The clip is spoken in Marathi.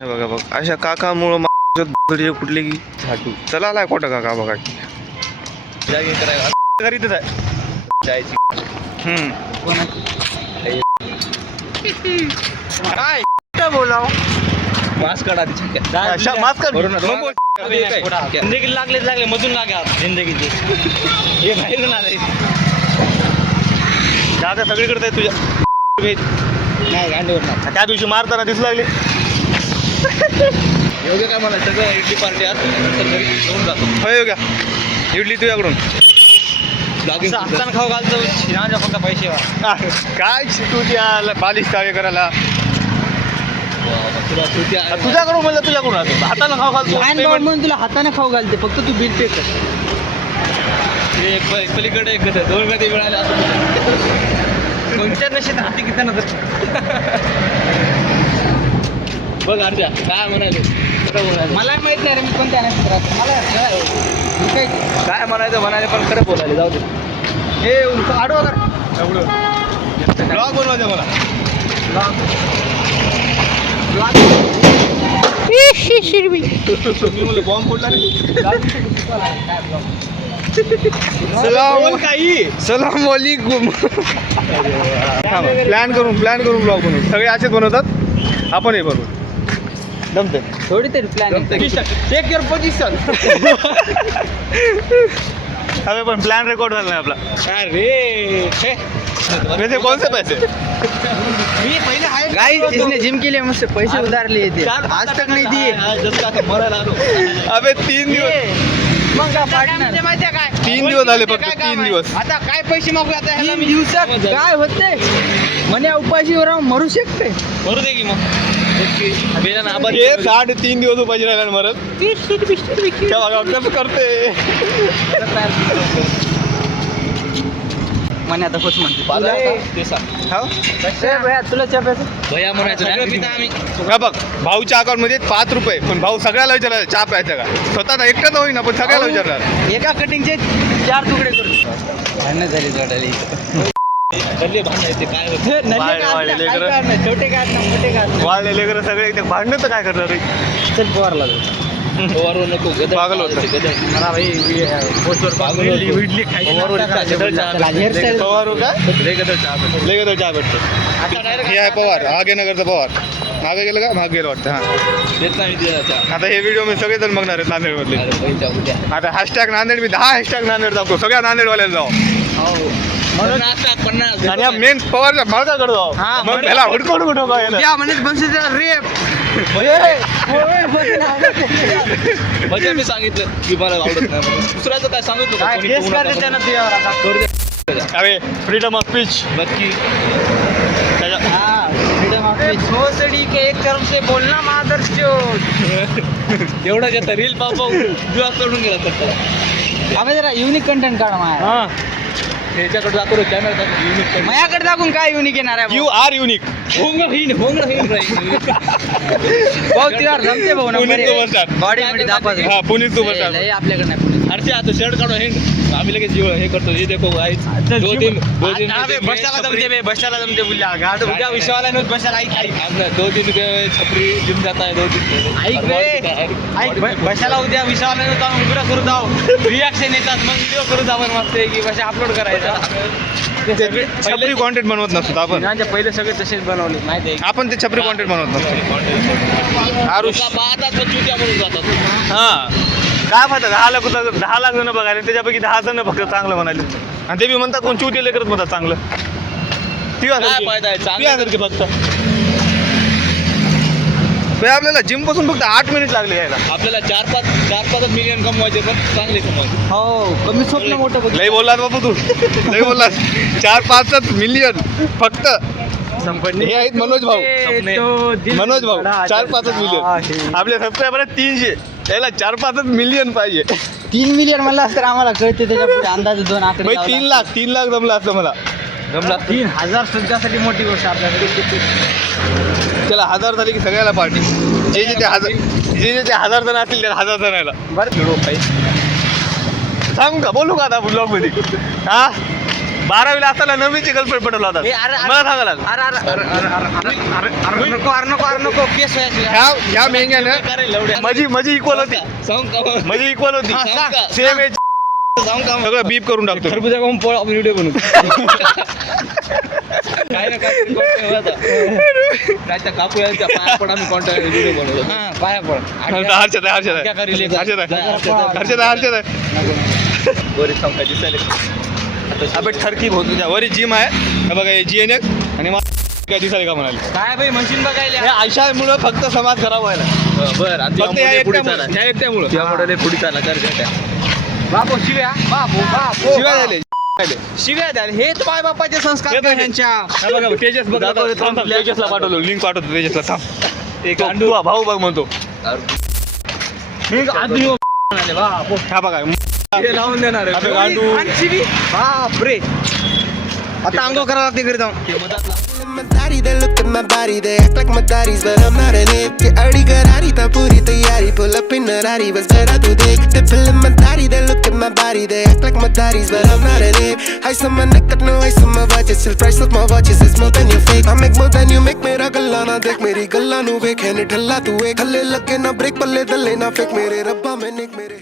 हे बघा बघ अशा काकामुळं कुठले की झाटू चला आलाय खोटं काका बघा घरीतच आहे काय बोलाव मास्क काढा मास्क जिंदगी लागले मधून लागा जिंदगीचे हे बाहेरून आले दादा सगळीकडे तुझ्या नाही गांडीवर ना त्या दिवशी मारताना दिसू लागले योग्य काय मला सगळं इडली पार्टी नंतर घरी घेऊन जातो होय का इडली तुझ्याकडून हातानं खाऊ घालतो शिनाच्या फक्त पैसे काय तुझ्या बालिश कार्य करायला तुझ्याकडून तुझ्याकडून म्हणलं तुझ्याकडून हातानं खाऊ घालतो म्हणून तुला हाताने खाऊ घालते फक्त तू बिल पे कर एक पलीकडे एक दोन मध्ये मिळाले असं कोणत्या नशेत हाती घेताना तर बघ अर्जा काय म्हणाले मला माहित नाही रे मी कोणत्या मला काय म्हणायचं पण खरं बोलायला जाऊ दे हे आडवा कर ब्लॉग बनवायचा मला बॉम्ब फोडला सलाम वालेकुम प्लॅन करून ब्लॉग बनवू सगळे असेच बनवतात आपण हे बनवू जमते थोडी तरी प्लॅन टेक युअर पोझिशन अरे पण प्लॅन रेकॉर्ड झाला नाही आपला अरे वैसे कौन से पैसे मी पहिले आहे गाइस इसने जिम के लिए मुझसे पैसे उधार लिए थे आज तक नहीं दिए मरायला आलो अबे 3 दिवस मग काय पार्टनर 3 दिवस झाले फक्त 3 दिवस आता काय पैसे मागू आता 3 दिवसात काय होते म्हणे उपाशीवर राहून मरू शकते भरू दे की मग बेला ना आबाद हे 3.5 दिवस उपाशी राहिला मरत क्या बघा कसं करते म्हणे आता होत म्हणते ते सांग भैया तुला चहा प्यायचं भैया म्हणायचं आम्ही हा बघ भाऊच्या अकाउंट मध्ये 5 रुपये पण भाऊ सगळ्याला विचारला चहा प्यायचा का स्वतः एकटाच होईना पण सगळ्याला विचारणार एका कटिंगचे 4 तुकडे करतो भांडणं झाली जोडाली गल्ली भांडण येते काय होतं छोटे काय ना मोठे काय वाढले लेकर सगळे इथे भांडणं तर काय करणार रे चल पोहारला जाऊ ओव्हरवर नको गदर पागल होतं. मला भाई पोस्टवर पागल होतो. इडली खायची ओव्हरवर नाश्ता इतका करायचा. चहा चला, hairstyle. पवार हो का लय गदर चहा पितो. लय चहा भेटतो आता डायरेक्ट हे आहे पवार आगे नगरचा पवार मागे गेलं का मागे गेलं वाटतं हा देत नाही दिला चहा आता हे व्हिडिओ मी सगळेजण बघणार आहेत नांदेड मधले अरे पैसा उद्या आता हॅशटॅग नांदेड मी 10 हॅशटॅग नांदेड दाखवतो सगळ्या नांदेडवाल्याला जाऊ म्हणून आता 50 आणि मेन पवारच्या मालकाकडे जाऊ हा, मग त्याला हुडकून कुठं काय या म्हणत बंशी रेप म्हणजे मी सांगितलं की मला आवडत नाही म्हणून. दुसऱ्याचं काय सांगितलं का? कोणी केस करू करते नका त्यानं म्हणून. तुझ्यावर आता करू दे. अरे फ्रीडम ऑफ स्पीच नक्की हाँ फ्रीडम ऑफ स्पीच भोसड़ी के एक तरफ से बोलना मादर चोद एवढं येतं रील पाहू जुआ करून गेला तर अबे जरा युनिक कंटेंट काढ माया हा त्याच्याकडे जातो कॅमेरा युनिक माझ्याकडे दाखवून काय युनिक येणार आहे यू आर युनिक होंगड होईन भाऊ तिला जमते भाऊ ना पुणे सुपरस्टार बॉडी मध्ये दाखवत हा पुणे सुपरस्टार लय आपल्याकडे नाही पुणे अरे आता शर्ट काढू हे आम्ही लगेच हे करतो हे देखो गाईस दो दिन बसायला जमते बे बसायला जमते बोलल्या गाड उद्या विश्वाला नव्हत बसायला ऐक ऐक 2 दिन छपरी जिम जाता है 2 दिन ऐक रे ऐक बसायला उद्या विश्वाला नव्हत आम्ही उघडा करू जाऊ रिॲक्शन येतात मग व्हिडिओ करू जाऊ मस्त की कसे अपलोड करायचा छपरी कॉन्टेंट बनवत नसतो आपण पहिले सगळे तसेच बनवले माहिती आहे आपण ते छपरी कॉन्टेंट बनवत नसतो आरुष आता चुत्या म्हणून जातात हा काय फायदा 10 लाख जण बघायला त्याच्यापैकी 10 जण फक्त चांगलं म्हणाले आणि ते बी म्हणतात कोण चुती लेकरच म्हणतात चांगलं ती काय फायदा आहे चांगलं फक्त ते आपल्याला जिम पासून फक्त 8 मिनिट लागले यायला आपल्याला 4-5 मिलियन कमवायचे पण चांगले कमवायचे हो कमी स्वप्न मोठं बघ लय बोललास बापू तू लय बोललास 4-5 मिलियन फक्त हे आहेत मनोज भाऊ मनोज भाऊ 4-5 मिलियन आपले सबस्क्रायबर आहेत 300 त्याला 4-5 मिलियन पाहिजे 3 मिलियन म्हणलं असतं आम्हाला कळते त्याच्या पुढे अंदाजे 2 आकडे भाई 3 लाख जमलं असतं मला जमला 3000 सुद्धासाठी मोठी गोष्ट आपल्याकडे त्याला 1000 झाले की सगळ्याला पार्टी जे ते 1000 जण असतील त्याला 1000 जणायला बरं सांगू का बोलू का आता ब्लॉग मध्ये हा 12वीला असताना 9वीची गर्लफ्रेंड पटवला होता ए, अरे, मला सांगा लागलं. अरे नको केस व्हायचे. ह्या मेंग्यानं माझी इक्वल होती माझी इक्वल होती सेम एज सगळं बीप करून टाकतो. खरबुजा खाऊन पळ आपण व्हिडिओ बनवू. काय ना काय काय त्या काकू यायच्या पाया पण आम्ही कॉन्टॅक्ट व्हिडिओ बनवतो. हा, पाया पड. हर्षद आहे क्या करी ले? हर्षद आहे वरी सांगा दिसायला अबे ठरकी बहुत तुझ्या वरी जिम आहे हे बघा हे GNX आणि काय दिसायला का म्हणाले काय भाई मशीन बघायला. हे आयशामुळे फक्त समाज खराब व्हायला बरं फक्त ह्या पुढे एकट्यामुळं. चाला ह्या एकट्यामुळं त्यामुळे पुढे चाला कर बापू शिव्या बापू शिवाय झाले शिव्या द्याल. हे तर माय बापाचे संस्कार हे बघा. ह्यांच्या. हा बघा तेजस बघा तेजसला पाठवलो लिंक पाठवतो तेजसला थांब एक गांडू भाऊ बघ म्हणतो आदमी म्हणाले, बापू. हा बघा हे लावून देणार आता गांडू आणि शिवी बापरे. आता अंघोळ करावं लागते घरी जाऊन. My daddy, they look at my body, they act like my daddies, but I'm not an ape. Ke adi garari ta puri tayari, pull up in a rari, bas jara tu dekh. They pillin' my daddy, they look at my body, they act like my daddies, but I'm not an ape. Ice on my neck, got no ice on my watches, still price of my watches is more than you fake. I make more than you make, mera galla na dekh, meri galla nu vek, hai ni dhalla tu ek. Halle lage na break, palle dalle na fake, mere rabba mein nek mere.